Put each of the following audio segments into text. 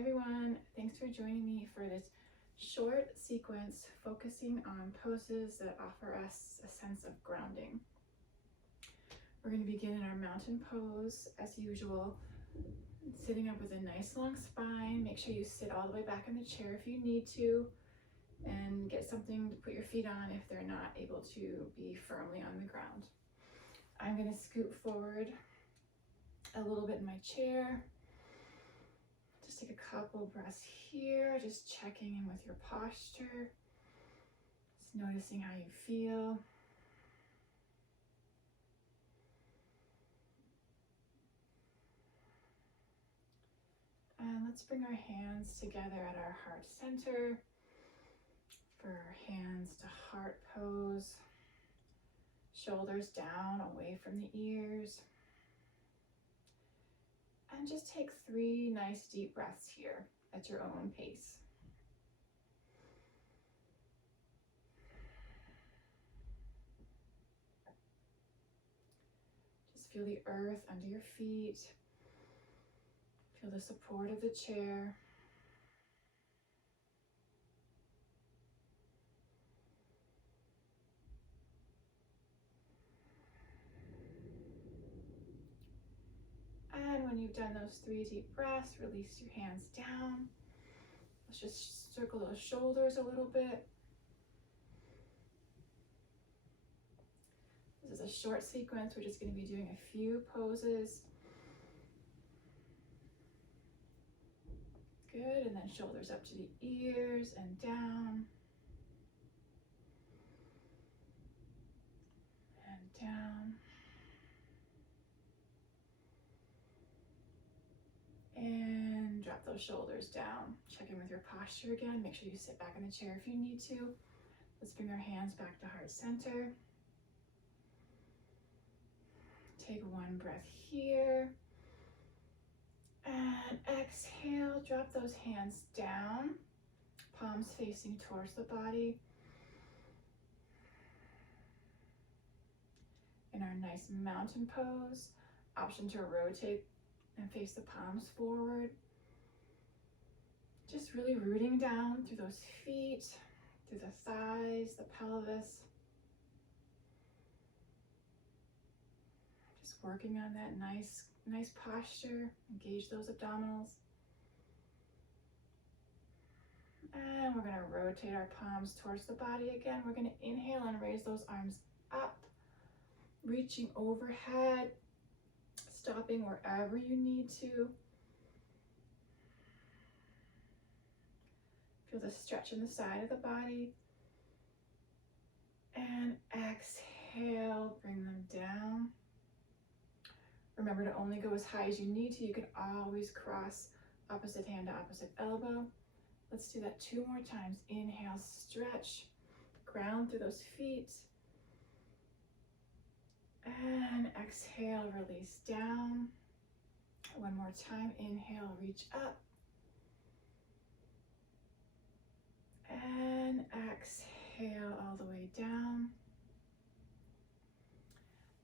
everyone, thanks for joining me for this short sequence focusing on poses that offer us a sense of grounding. We're going to begin in our mountain pose as usual, sitting up with a nice long spine. Make sure you sit all the way back in the chair if you need to, and get something to put your feet on if they're not able to be firmly on the ground. I'm going to scoot forward a little bit in my chair. Just take a couple breaths here, just checking in with your posture, just noticing how you feel. And let's bring our hands together at our heart center for our hands to heart pose. Shoulders down, away from the ears. And just take 3 nice deep breaths here at your own pace. Just feel the earth under your feet. Feel the support of the chair. And when you've done those 3 deep breaths, release your hands down. Let's just circle those shoulders a little bit. This is a short sequence. We're just going to be doing a few poses. Good, and then shoulders up to the ears and down. And down. And drop those shoulders down. Check in with your posture again. Make sure you sit back in the chair if you need to. Let's bring our hands back to heart center. Take 1 breath here. And exhale, drop those hands down. Palms facing towards the body. In our nice mountain pose, option to rotate and face the palms forward. Just really rooting down through those feet, through the thighs, the pelvis. Just working on that nice posture. Engage those abdominals. And we're going to rotate our palms towards the body again. We're going to inhale and raise those arms up, reaching overhead. Stopping wherever you need to. Feel the stretch in the side of the body. And exhale, bring them down. Remember to only go as high as you need to. You can always cross opposite hand to opposite elbow. Let's do that 2 more times. Inhale, stretch, ground through those feet. And exhale, release down. 1 more time. Inhale, reach up. And exhale all the way down.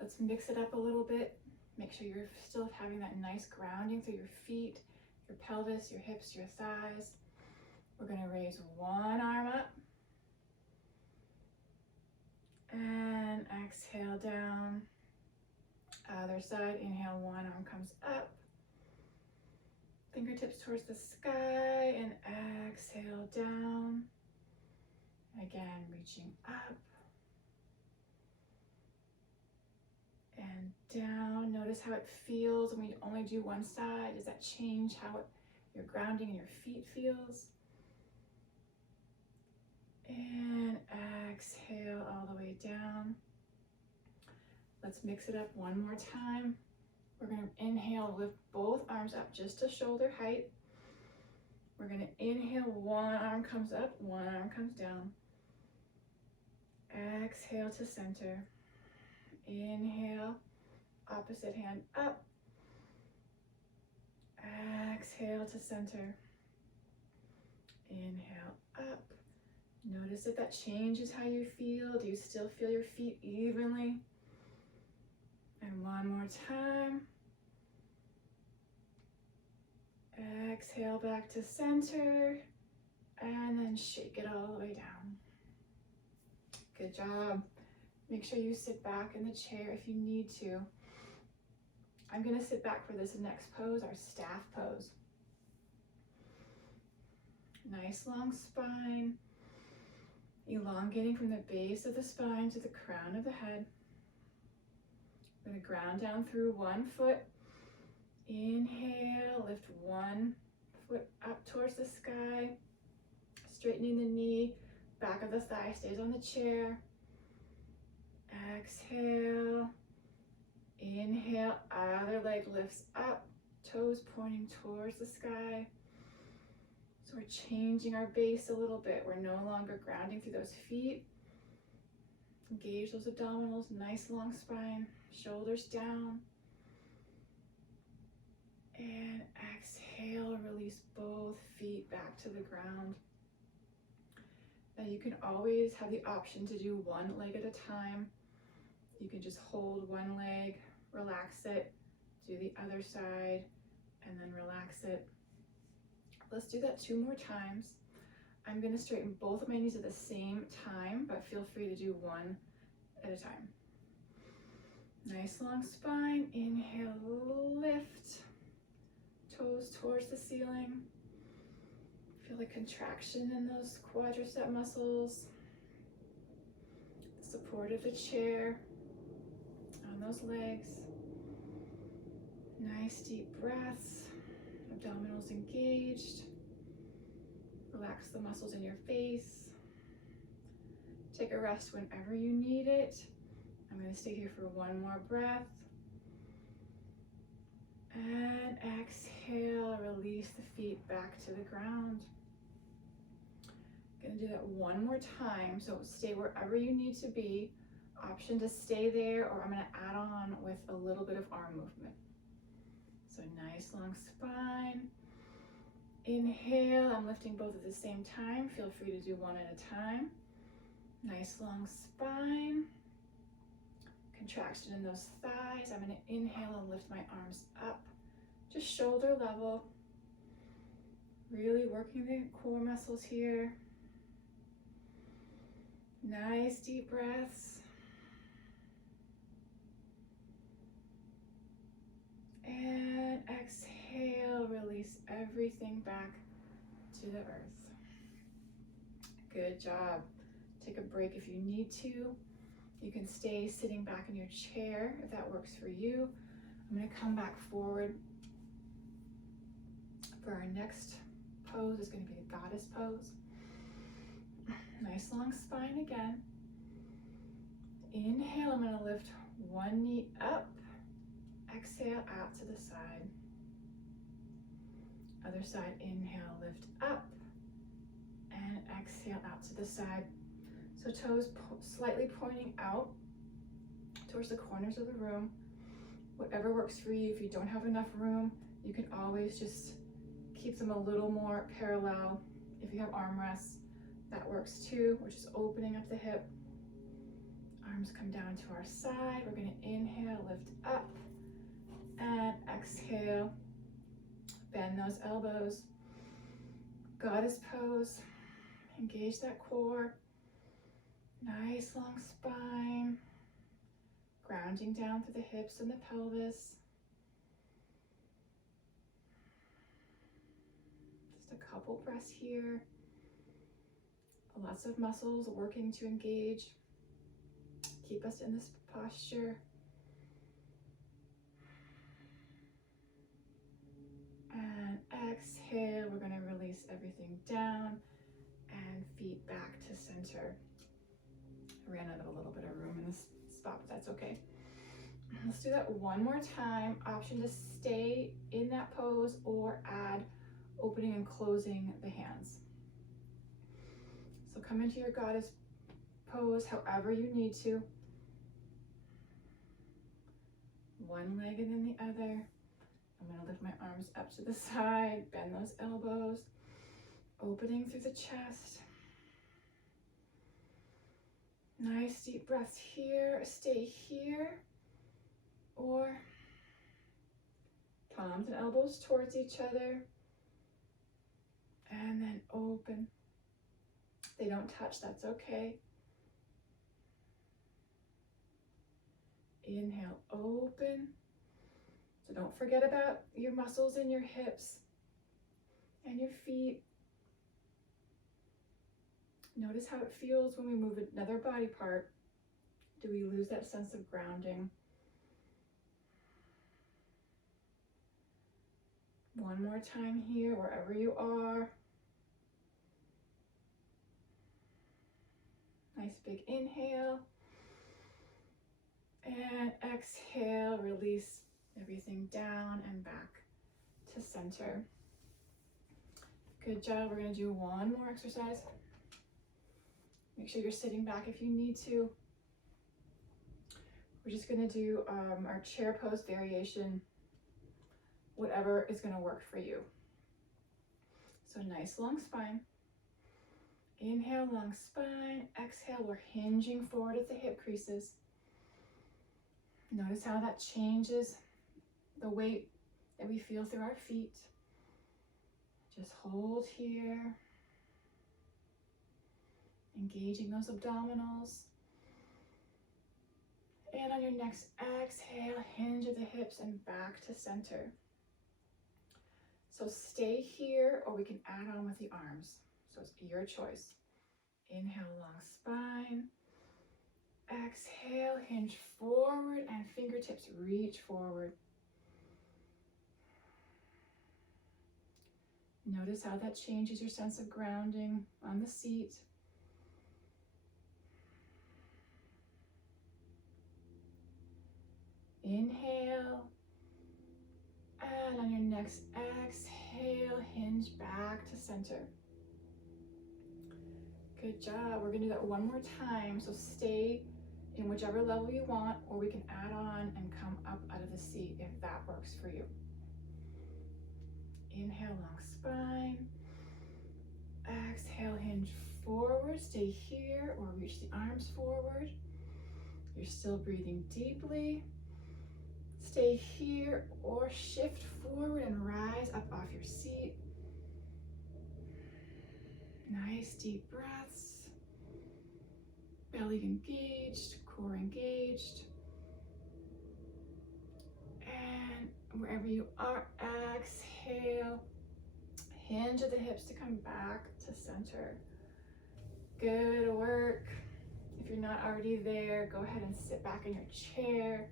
Let's mix it up a little bit. Make sure you're still having that nice grounding through your feet, your pelvis, your hips, your thighs. We're going to raise 1 arm up. And exhale down. Other side, inhale, 1 arm comes up. Fingertips towards the sky, and exhale down. Again, reaching up. And down. Notice how it feels when we only do one side. Does that change how your grounding in your feet feels? And exhale all the way down. Let's mix it up 1 more time. We're going to inhale, lift both arms up just to shoulder height. We're going to inhale, 1 arm comes up, 1 arm comes down. Exhale to center. Inhale, opposite hand up. Exhale to center. Inhale up. Notice if that changes how you feel. Do you still feel your feet evenly? And 1 more time. exhale back to center, and then shake it all the way down. Good job. Make sure you sit back in the chair if you need to. I'm going to sit back for this next pose, our staff pose. Nice long spine, elongating from the base of the spine to the crown of the head. We're going to ground down through one foot. Inhale, lift one foot up towards the sky, straightening the knee, back of the thigh stays on the chair. Exhale, inhale, other leg lifts up, toes pointing towards the sky. So we're changing our base a little bit. We're no longer grounding through those feet. Engage those abdominals, nice long spine, shoulders down. And exhale, release both feet back to the ground. Now you can always have the option to do one leg at a time. You can just hold one leg, relax it, do the other side, and then relax it. Let's do that 2 more times. I'm going to straighten both of my knees at the same time, but feel free to do one at a time. Nice long spine. Inhale, lift. Toes towards the ceiling. Feel the contraction in those quadricep muscles. The support of the chair on those legs. Nice deep breaths. Abdominals engaged. Relax the muscles in your face. Take a rest whenever you need it. I'm going to stay here for one more breath. And exhale, release the feet back to the ground. Going to do that one more time, so stay wherever you need to be. Option to stay there, or I'm going to add on with a little bit of arm movement. So nice long spine. Inhale, I'm lifting both at the same time. Feel free to do one at a time. Nice long spine. Contraction in those thighs. I'm going to inhale and lift my arms up, just shoulder level. Really working the core muscles here. Nice deep breaths. And exhale, release everything back to the earth. Good job. Take a break if you need to. You can stay sitting back in your chair if that works for you. I'm going to come back forward for our next pose. It's going to be the goddess pose. Nice long spine again. Inhale, I'm going to lift one knee up. Exhale, out to the side. Other side, inhale, lift up. And exhale, out to the side. So toes slightly pointing out towards the corners of the room. Whatever works for you. If you don't have enough room, you can always just keep them a little more parallel. If you have armrests, that works too. We're just opening up the hip. Arms come down to our side. We're going to inhale, lift up, and exhale. Bend those elbows. Goddess pose. Engage that core. Nice long spine. Grounding down through the hips and the pelvis. Just a couple breaths here. Lots of muscles working to engage. Keep us in this posture. And exhale, we're going to release everything down and feet back to center. I ran out of a little bit of room in this spot, but that's okay. Let's do that one more time. Option to stay in that pose or add opening and closing the hands. So come into your goddess pose however you need to. One leg and then the other. I'm going to lift my arms up to the side, bend those elbows, opening through the chest. Nice deep breaths here. Stay here. Or palms and elbows towards each other. And then open. If they don't touch, that's okay. Inhale, open. So don't forget about your muscles in your hips and your feet. Notice how it feels when we move another body part. Do we lose that sense of grounding? One more time here, wherever you are. Nice big inhale. And exhale, release everything down and back to center. Good job. We're going to do one more exercise. Make sure you're sitting back if you need to. We're just going to do our chair pose variation, whatever is going to work for you. So nice long spine. Inhale, long spine. Exhale, we're hinging forward at the hip creases. Notice how that changes the weight that we feel through our feet. Just hold here. Engaging those abdominals. And on your next exhale, hinge at the hips and back to center. So stay here, or we can add on with the arms. So it's your choice. Inhale, long spine. Exhale, hinge forward and fingertips reach forward. Notice how that changes your sense of grounding on the seat. Inhale, and on your next exhale, hinge back to center. Good job. We're going to do that one more time. So stay in whichever level you want, or we can add on and come up out of the seat if that works for you. Inhale, long spine. Exhale, hinge forward. Stay here or reach the arms forward. You're still breathing deeply. Stay here or shift forward and rise up off your seat. Nice deep breaths. Belly engaged, core engaged. And wherever you are, exhale. Hinge at the hips to come back to center. Good work. If you're not already there, go ahead and sit back in your chair.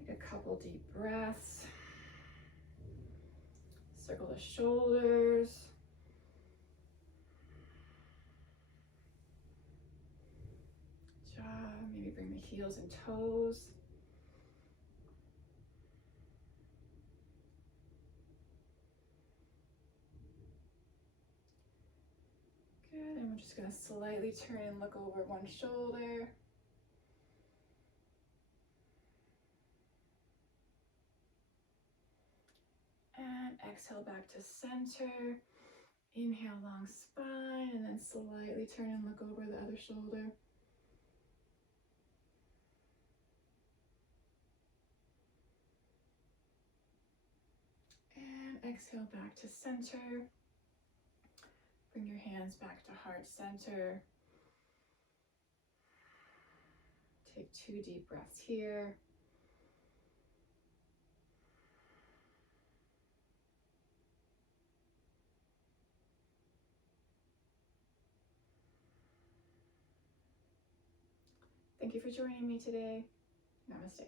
Take a couple deep breaths. Circle the shoulders. Good job. Maybe bring the heels and toes. Good, and we're just going to slightly turn and look over one shoulder. And exhale back to center. Inhale, long spine, and then slightly turn and look over the other shoulder. And exhale back to center. Bring your hands back to heart center. Take 2 deep breaths here. Thank you for joining me today. Namaste.